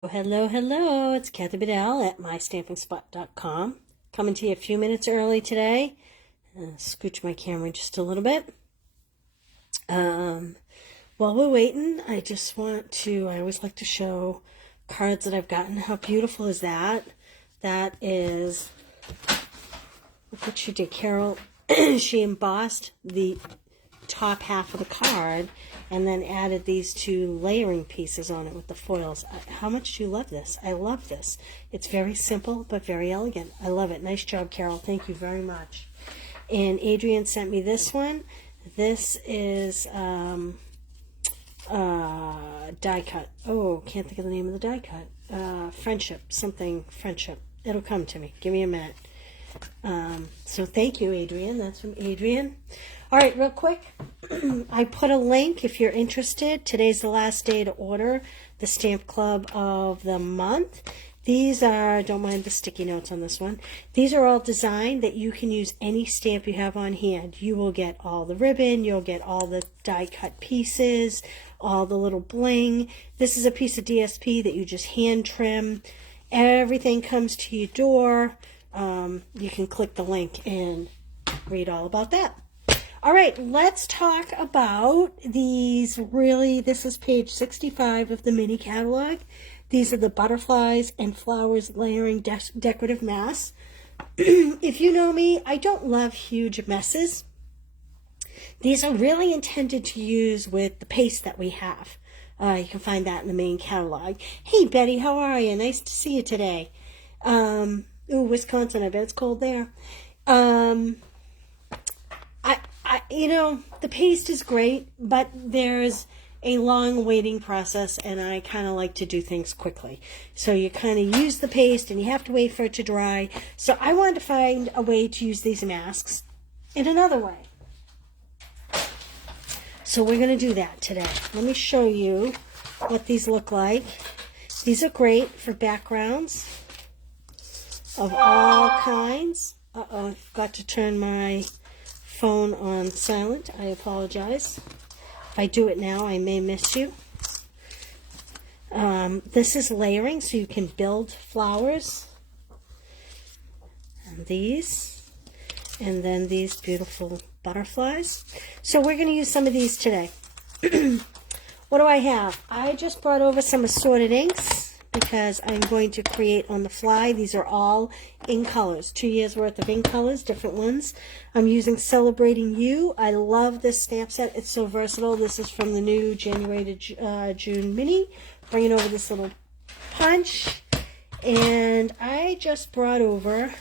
Hello, hello. It's Kathy Bedell at MyStampingSpot.com. Coming to you a few minutes early today. Scooch my camera just a little bit. While we're waiting, I always like to show cards that I've gotten. How beautiful is that? That is, look what she did, Carol. She embossed the top half of the card and then added these two layering pieces on it with the foils. How much do you love this? I love this. It's very simple but very elegant. I love it. Nice job, Carol. Thank you very much. And Adrian sent me this one. This is die cut. Oh, can't think of the name of the die cut. Friendship. It'll come to me. Give me a minute. So thank you, Adrian. That's from Adrian. All right, real quick, I put a link if you're interested. Today's the last day to order the Stamp Club of the month. These are, don't mind the sticky notes on this one, these are all designed that you can use any stamp you have on hand. You will get all the ribbon, you'll get all the die cut pieces, all the little bling. This is a piece of DSP that you just hand trim. Everything comes to your door. You can click the link and read all about that. All right, let's talk about these. This is page 65 of the mini catalog. These are the butterflies and flowers layering decorative masks. If you know me, I don't love huge messes. These are really intended to use with the paste that we have. You can find that in the main catalog. Hey, Betty, how are you? Nice to see you today. Ooh, Wisconsin, I bet it's cold there. The paste is great, but there's a long waiting process, and I kind of like to do things quickly. So you kind of use the paste, and you have to wait for it to dry. So I wanted to find a way to use these masks in another way. So we're going to do that today. Let me show you what these look like. These are great for backgrounds of all kinds. Uh-oh, I forgot to turn my phone on silent. I apologize. If I do it now, I may miss you. This is layering, so you can build flowers. And these. And then these beautiful butterflies. So we're going to use some of these today. What do I have? I just brought over some assorted inks because I'm going to create on the fly. These are all in colors. 2 years worth of ink colors, different ones. I'm using Celebrating You. I love this stamp set. It's so versatile. This is from the new January to June mini. Bringing over this little punch. And I just brought over,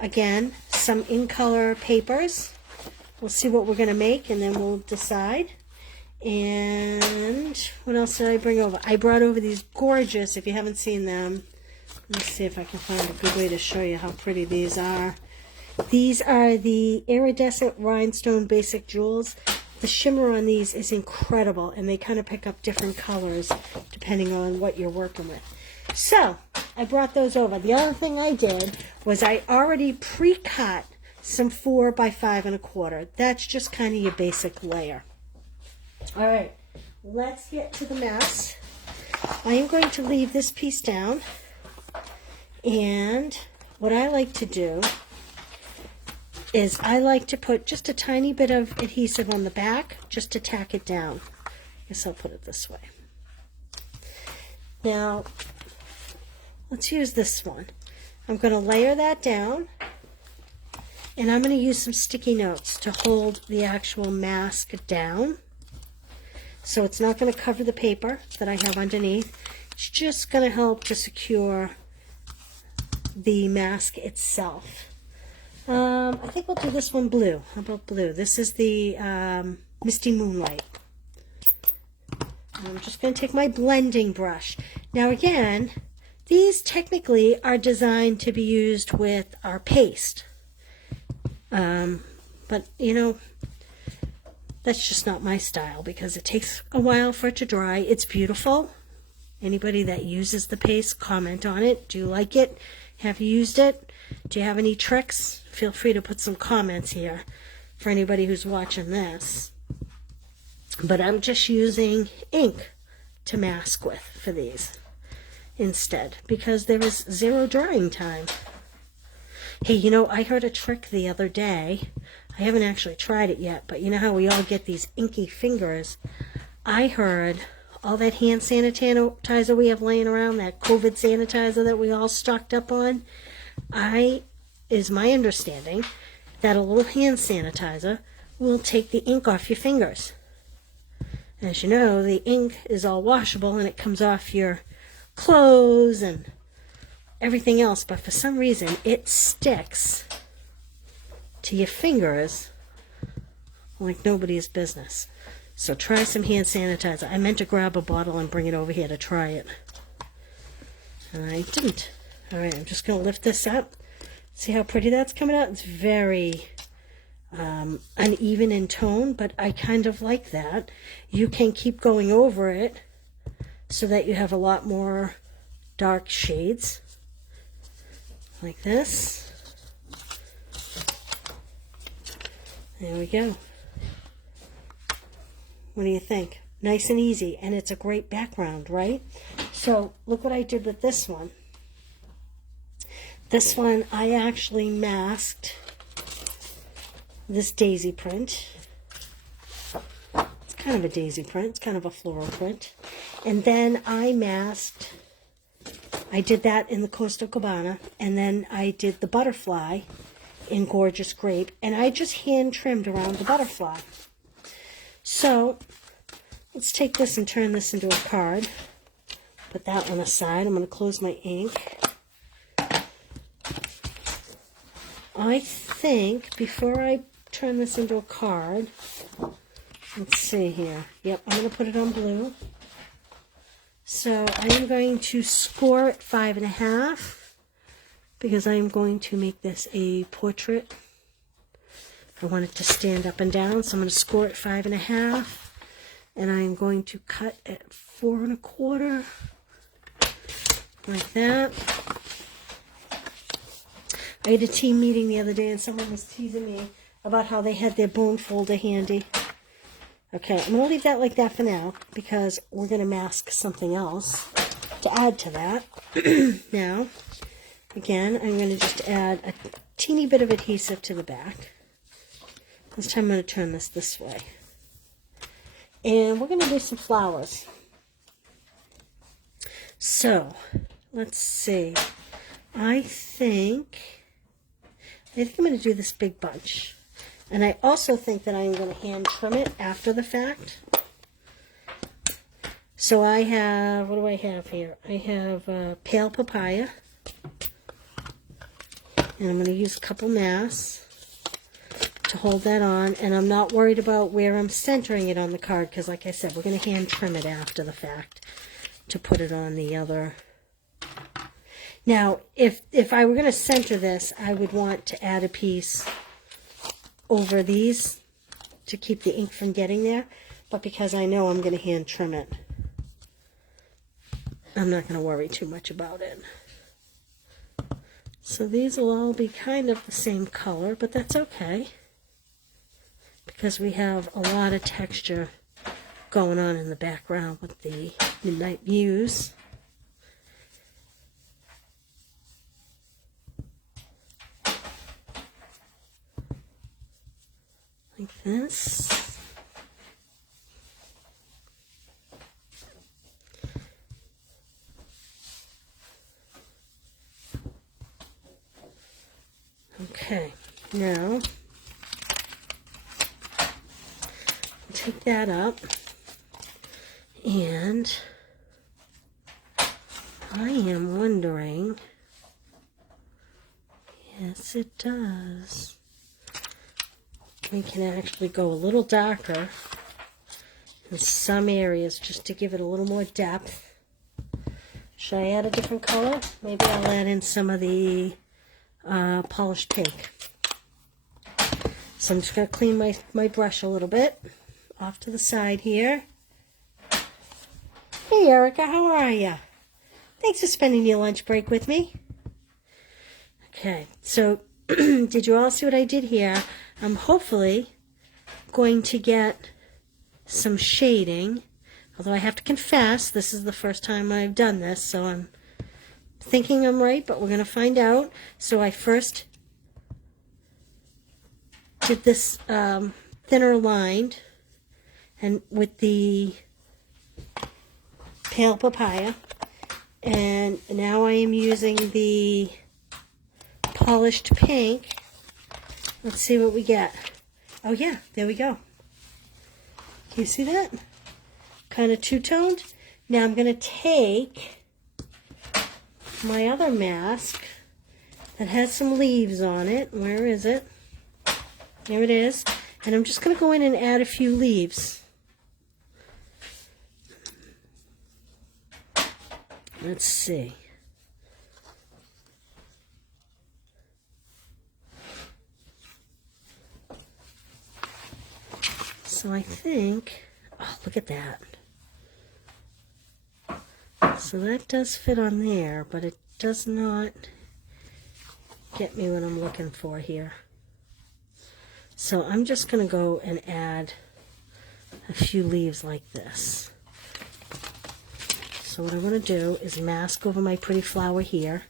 again, some in color papers. We'll see what we're going to make and then we'll decide. And what else did I bring over? I brought over these gorgeous, if you haven't seen them, let's see if I can find a good way to show you how pretty these are. These are the iridescent rhinestone basic jewels. The shimmer on these is incredible, and they kind of pick up different colors depending on what you're working with. So I brought those over. The other thing I did was I already pre-cut some 4 by 5 1/4. That's just kind of your basic layer. All right, let's get to the mess. I am going to leave this piece down, and what I like to do is I like to put just a tiny bit of adhesive on the back just to tack it down. I guess I'll put it this way. Now, let's use this one. I'm going to layer that down, and I'm going to use some sticky notes to hold the actual mask down. So it's not going to cover the paper that I have underneath. It's just going to help to secure the mask itself. I think we'll do this one blue. How about blue? This is the Misty Moonlight. I'm just going to take my blending brush. Now again, these technically are designed to be used with our paste. But, that's just not my style because it takes a while for it to dry. It's beautiful. Anybody that uses the paste, comment on it. Do you like it? Have you used it? Do you have any tricks? Feel free to put some comments here for anybody who's watching this. But I'm just using ink to mask with for these. instead, because there is zero drying time. Hey, you know, I heard a trick the other day. I haven't actually tried it yet, but you know how we all get these inky fingers? I heard all that hand sanitizer we have laying around, that COVID sanitizer that we all stocked up on, is my understanding that a little hand sanitizer will take the ink off your fingers. As you know, the ink is all washable and it comes off your clothes and everything else, but for some reason it sticks to your fingers like nobody's business. So try some hand sanitizer. I meant to grab a bottle and bring it over here to try it, and I didn't. Alright, I'm just going to lift this up. See how pretty that's coming out? It's very uneven in tone, but I kind of like that. You can keep going over it so that you have a lot more dark shades, like this. There we go. What do you think? Nice and easy, and it's a great background, right? So look what I did with this one. This one, I actually masked this daisy print. It's kind of a daisy print. It's kind of a floral print. And then I did that in the Coastal Cabana, and then I did the butterfly in Gorgeous Grape, and I just hand trimmed around the butterfly. So let's take this and turn this into a card. Put that one aside. I'm going to close my ink. I think before I turn this into a card, let's see here. Yep, I'm going to put it on blue. So I am going to score it 5.5 because I am going to make this a portrait. I want it to stand up and down, so I'm going to score it 5.5, and I'm going to cut at 4 1/4, like that. I had a team meeting the other day, and someone was teasing me about how they had their bone folder handy. Okay, I'm going to leave that like that for now, because we're going to mask something else to add to that. Now, again, I'm going to just add a teeny bit of adhesive to the back. This time I'm going to turn this way. And we're going to do some flowers. So, let's see. I think I'm going to do this big bunch. And I also think that I'm going to hand trim it after the fact. So I have, what do I have here? I have pale papaya. And I'm going to use a couple masks to hold that on, and I'm not worried about where I'm centering it on the card, because like I said, we're going to hand trim it after the fact to put it on the other. Now, if I were going to center this, I would want to add a piece over these to keep the ink from getting there, but because I know I'm going to hand trim it, I'm not going to worry too much about it. So these will all be kind of the same color, but that's okay, because we have a lot of texture going on in the background with the Midnight Muse. Like this. Okay, now take that up, and I am wondering, yes it does, we can actually go a little darker in some areas just to give it a little more depth. Should I add a different color? Maybe I'll add in some of the polished pink. So I'm just going to clean my brush a little bit off to the side here. Hey Erica, how are you? Thanks for spending your lunch break with me. Okay, so did you all see what I did here? I'm hopefully going to get some shading, although I have to confess this is the first time I've done this, so I'm thinking I'm right, but we're going to find out. So I first did this thinner lined, and with the pale papaya, and now I am using the polished pink. Let's see what we get. Oh yeah, there we go. Can you see that? Kind of two-toned. Now I'm going to take my other mask that has some leaves on it. Where is it? There it is. And I'm just going to go in and add a few leaves. Let's see. So I think, oh, look at that. So that does fit on there, but it does not get me what I'm looking for here. So I'm just going to go and add a few leaves like this. So what I'm going to do is mask over my pretty flower here.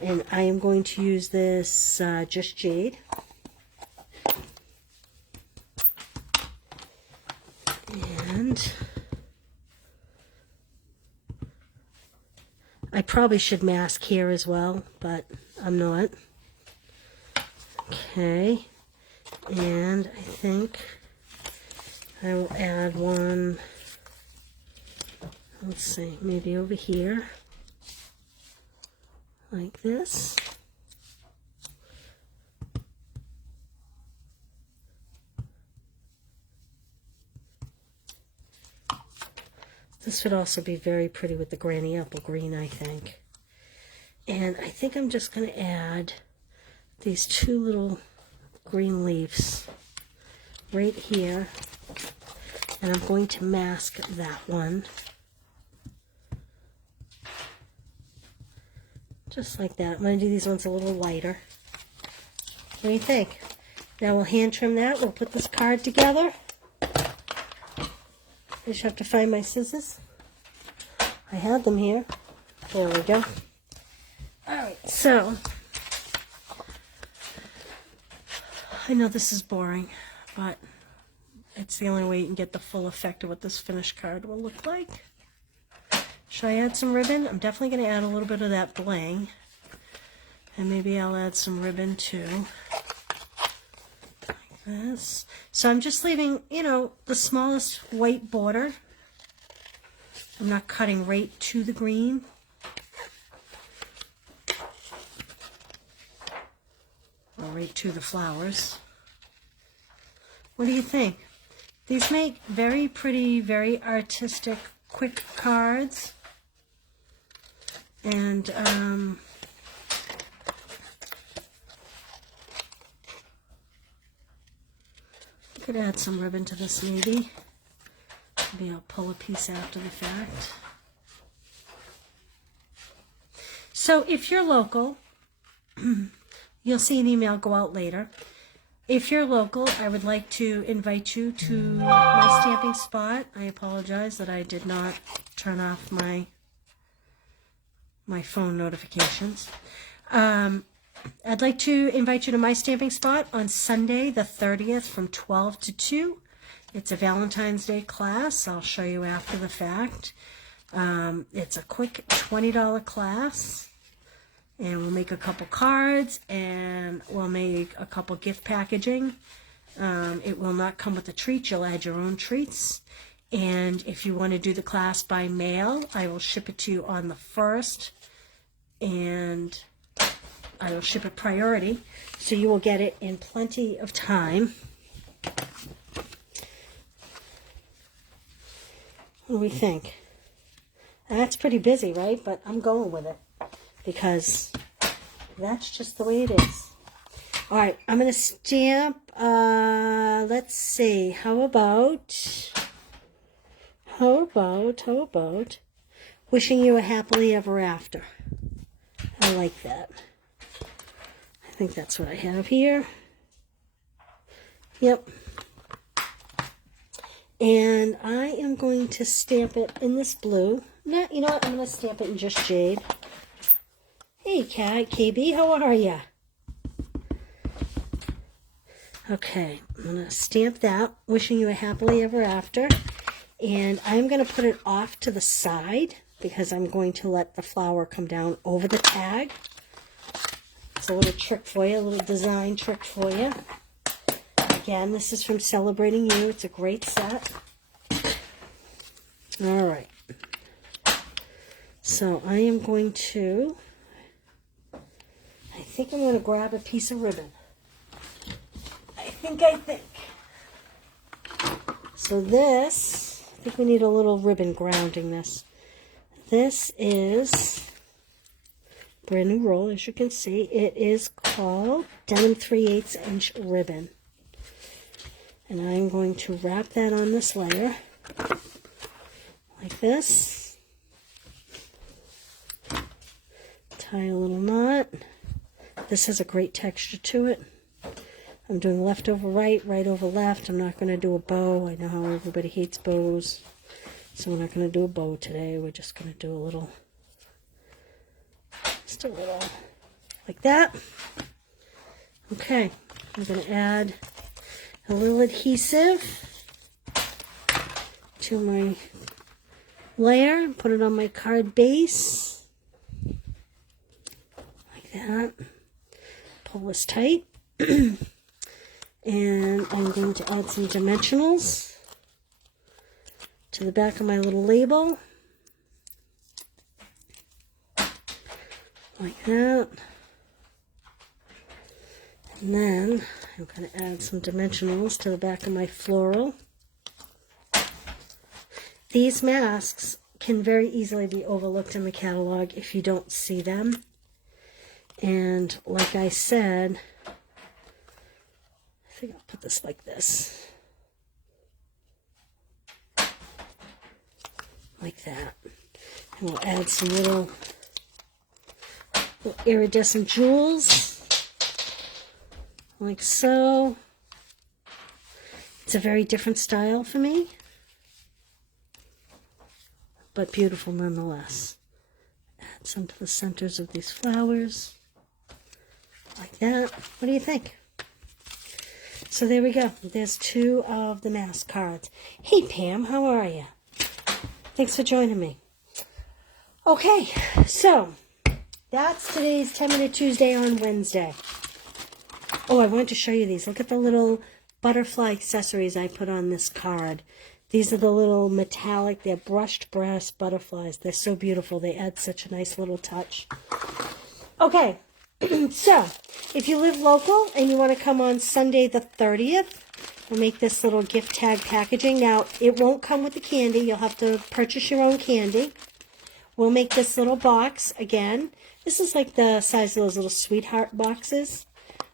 And I am going to use this Just Jade. And I probably should mask here as well, but I'm not. Okay. And I think I will add one, let's see, maybe over here, like this. This would also be very pretty with the Granny Apple Green, I think. And I think I'm just going to add these two little green leaves right here. And I'm going to mask that one. Just like that. I'm going to do these ones a little lighter. What do you think? Now we'll hand trim that. We'll put this card together. I just have to find my scissors. I had them here. There we go. Alright, so I know this is boring, but it's the only way you can get the full effect of what this finished card will look like. Should I add some ribbon? I'm definitely going to add a little bit of that bling. And maybe I'll add some ribbon too. Like this. So I'm just leaving, you know, the smallest white border. I'm not cutting right to the green. Or right to the flowers. What do you think? These make very pretty, very artistic, quick cards. And I could add some ribbon to this maybe. Maybe I'll pull a piece after the fact. So if you're local, you'll see an email go out later. If you're local, I would like to invite you to my stamping spot. I apologize that I did not turn off my phone notifications. I'd like to invite you to my stamping spot on Sunday the 30th from 12 to 2. It's a Valentine's Day class. I'll show you after the fact. It's a quick $20 class. And we'll make a couple cards, and we'll make a couple gift packaging. It will not come with a treat. You'll add your own treats. And if you want to do the class by mail, I will ship it to you on the 1st. And I will ship it priority. So you will get it in plenty of time. What do we think? That's pretty busy, right? But I'm going with it. Because that's just the way it is. All right, I'm going to stamp, let's see, how about wishing you a happily ever after. I like that. I think that's what I have here. Yep. And I am going to stamp it in this blue. No, you know what, I'm going to stamp it in Just Jade. Hey, KB, how are ya? Okay, I'm going to stamp that. Wishing you a happily ever after. And I'm going to put it off to the side because I'm going to let the flower come down over the tag. It's a little trick for you, a little design trick for you. Again, this is from Celebrating You. It's a great set. All right. So I am going to, I think I'm going to grab a piece of ribbon. I think. So this, I think we need a little ribbon grounding this. This is brand new roll, as you can see. It is called Denim 3/8 inch ribbon. And I'm going to wrap that on this layer like this. Tie a little knot. This has a great texture to it. I'm doing left over right, right over left. I'm not going to do a bow. I know how everybody hates bows. So we're not going to do a bow today. We're just going to do a little, just a little like that. Okay, I'm going to add a little adhesive to my layer. Put it on my card base. Like that. Pull this tight. And I'm going to add some dimensionals to the back of my little label. Like that. And then I'm going to add some dimensionals to the back of my floral. These masks can very easily be overlooked in the catalog if you don't see them. And like I said, I think I'll put this like this. Like that. And we'll add some little iridescent jewels. Like so. It's a very different style for me, but beautiful nonetheless. Add some to the centers of these flowers. Like that. What do you think? So there we go. There's two of the mask cards. Hey Pam, how are you? Thanks for joining me. Okay, so that's today's 10-Minute Tuesday on Wednesday. Oh, I wanted to show you these. Look at the little butterfly accessories I put on this card. These are the little metallic, they're brushed brass butterflies. They're so beautiful. They add such a nice little touch. Okay. So, if you live local and you want to come on Sunday the 30th, we'll make this little gift tag packaging. Now, it won't come with the candy. You'll have to purchase your own candy. We'll make this little box again. This is like the size of those little sweetheart boxes.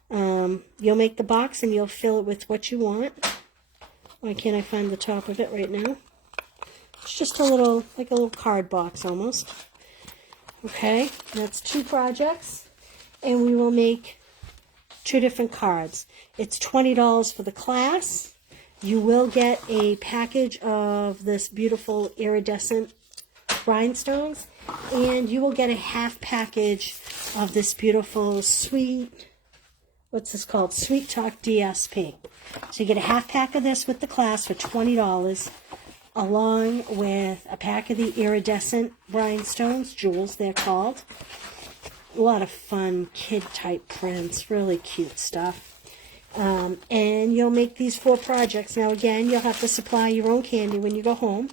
You'll make the box and you'll fill it with what you want. Why can't I find the top of it right now? It's just a little, like a little card box almost. Okay, that's 2 projects. And we will make 2 different cards. It's $20 for the class. You will get a package of this beautiful iridescent rhinestones. And you will get a half package of this beautiful sweet, what's this called? Sweet Talk DSP. So you get a half pack of this with the class for $20, along with a pack of the iridescent rhinestones, jewels they're called. A lot of fun kid-type prints, really cute stuff. And you'll make these 4 projects. Now, again, you'll have to supply your own candy when you go home.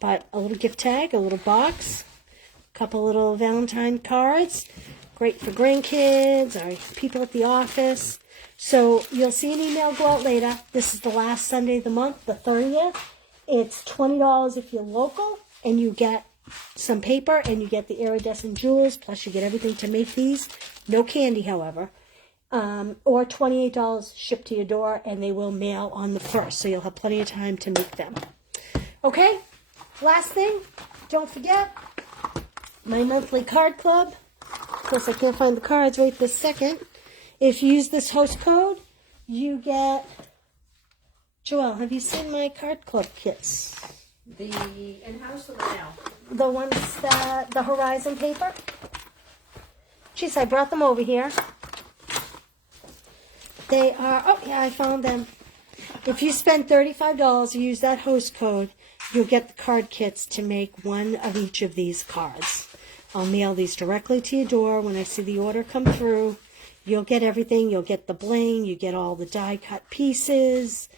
But a little gift tag, a little box, a couple little Valentine cards. Great for grandkids or people at the office. So you'll see an email go out later. This is the last Sunday of the month, the 30th. It's $20 if you're local, and you get some paper, and you get the iridescent jewels, plus you get everything to make these. No candy, however. Or $28 shipped to your door, and they will mail on the 1st, so you'll have plenty of time to make them. Okay? Last thing, don't forget, my monthly card club. Of course, I can't find the cards right this second. If you use this host code, you get... Joelle, have you seen my card club kits? The in-house or the mail? The ones that, the Horizon paper. Geez, I brought them over here. They are, oh yeah, I found them. If you spend $35, you use that host code, you'll get the card kits to make one of each of these cards. I'll mail these directly to your door. When I see the order come through, you'll get everything. You'll get the bling, you get all the die-cut pieces,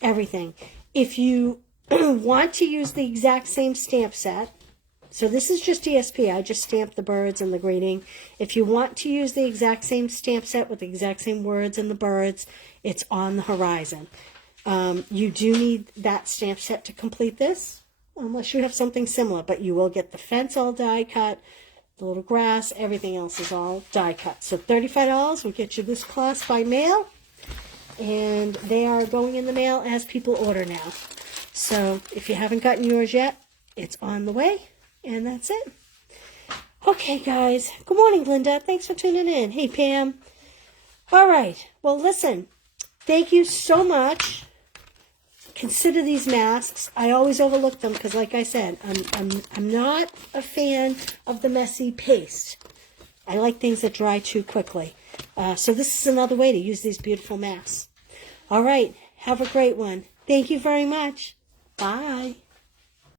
everything. If you want to use the exact same stamp set, so this is just ESP. I just stamped the birds and the greeting. If you want to use the exact same stamp set with the exact same words and the birds, it's on the horizon. You do need that stamp set to complete this, unless you have something similar. But you will get the fence all die cut, the little grass, everything else is all die cut. So $35 will get you this class by mail. And they are going in the mail as people order now. So if you haven't gotten yours yet, it's on the way. And that's it. Okay, guys. Good morning, Linda. Thanks for tuning in. Hey, Pam. All right. Well, listen. Thank you so much. Consider these masks. I always overlook them because, like I said, I'm not a fan of the messy paste. I like things that dry too quickly. So this is another way to use these beautiful masks. All right. Have a great one. Thank you very much. Bye.